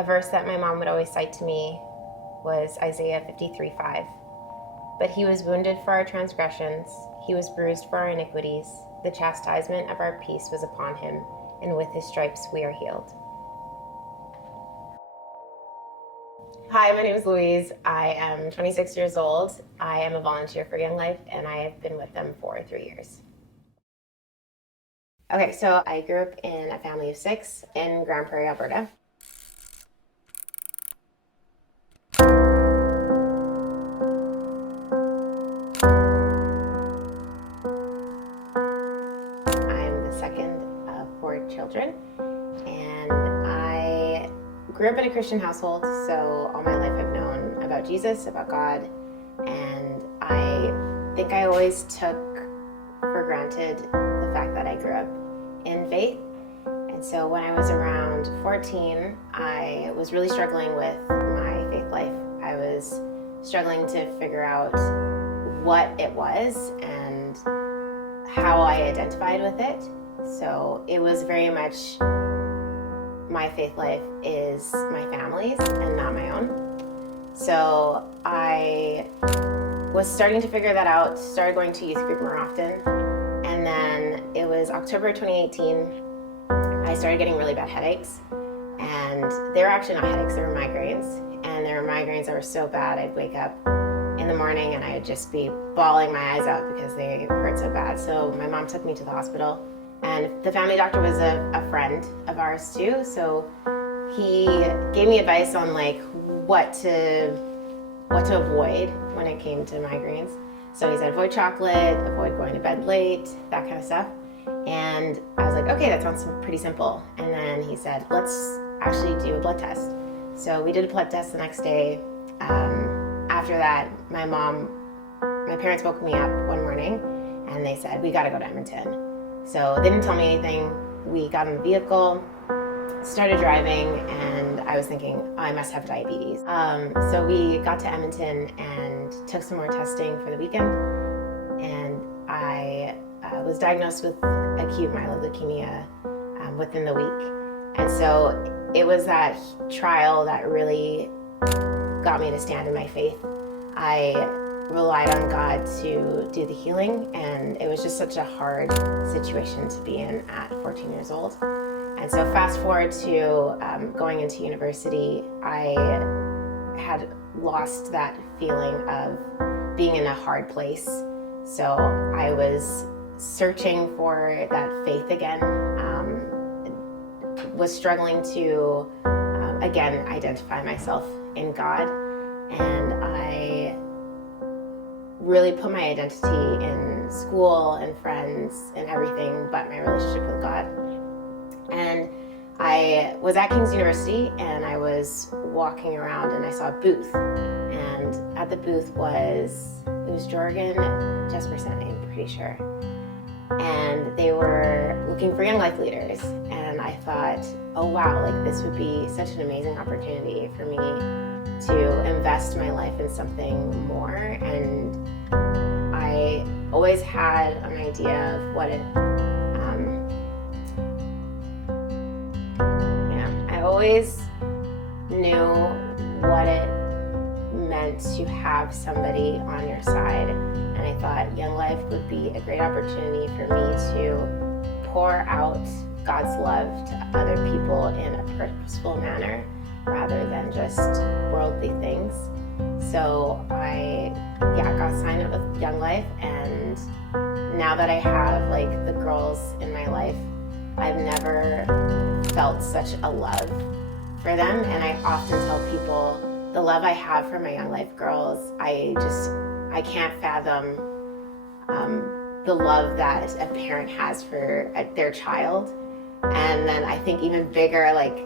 A verse that my mom would always cite to me was Isaiah 53:5. But he was wounded for our transgressions, he was bruised for our iniquities. The chastisement of our peace was upon him, and with his stripes we are healed. Hi, my name is Louise. I am 26 years old. I am a volunteer for Young Life, and I have been with them for 3 years. Okay, so I grew up in a family of 6 in Grand Prairie, Alberta. I'm the second of 4 children, and I grew up in a Christian household, so all my life I've known about Jesus, about God, and I think I always took for granted the fact that I grew up in faith. And so when I was around 14, I was really struggling with my faith life. I was struggling to figure out what it was and how I identified with it. So it was very much my faith life is my family's and not my own. So I was starting to figure that out, started going to youth group more often. And then it was October 2018, I started getting really bad headaches. And they were actually not headaches, they were migraines. And they were migraines that were so bad, I'd wake up in the morning and I'd just be bawling my eyes out because they hurt so bad. So my mom took me to the hospital. And the family doctor was a friend of ours too. So he gave me advice on like what to avoid when it came to migraines. So he said, avoid chocolate, avoid going to bed late, that kind of stuff. And I was like, okay, that sounds pretty simple. And then he said, let's actually do a blood test. So we did a blood test the next day. After that, my parents woke me up one morning and they said, we gotta go to Edmonton. So they didn't tell me anything. We got in the vehicle, started driving, and I was thinking, oh, I must have diabetes. So we got to Edmonton and took some more testing for the weekend, and I was diagnosed with acute myeloid leukemia within the week. And so it was that trial that really got me to stand in my faith. I relied on God to do the healing, and it was just such a hard situation to be in at 14 years old. And so fast forward to going into university, I had lost that feeling of being in a hard place. So I was searching for that faith again, was struggling to, again, identify myself in God. And I really put my identity in school and friends and everything but my relationship with God. And I was at King's University and I was walking around and I saw a booth. And at the booth it was Jorgen Jesperson, I'm pretty sure. And they were looking for Young Life leaders. And I thought, oh wow, like this would be such an amazing opportunity for me to invest my life in something more. And I always had an idea of what it, I always knew what it meant to have somebody on your side. And I thought Young Life would be a great opportunity for me to pour out God's love to other people in a purposeful manner rather than just worldly things. So I got signed up with Young Life, and now that I have like the girls in my life, I've never felt such a love for them. And I often tell people the love I have for my Young Life girls, I can't fathom the love that a parent has for their child. And then I think even bigger, like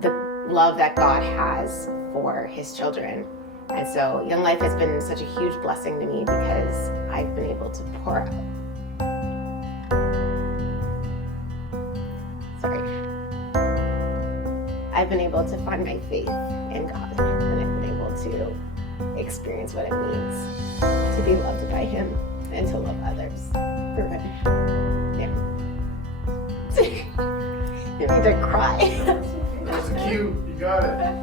the love that God has for his children. And so Young Life has been such a huge blessing to me because I've been able to pour out. I've been able to find my faith in God, and I've been able to experience what it means to be loved by him and to love others through him. Yeah. You need to cry. You got it.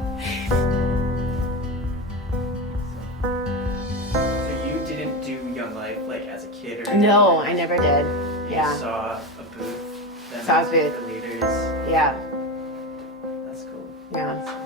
So you didn't do Young Life like as a kid or anything? No, I never did. You Yeah. saw a booth. Then Saw a asked booth. for leaders. Yeah. That's cool. Yeah.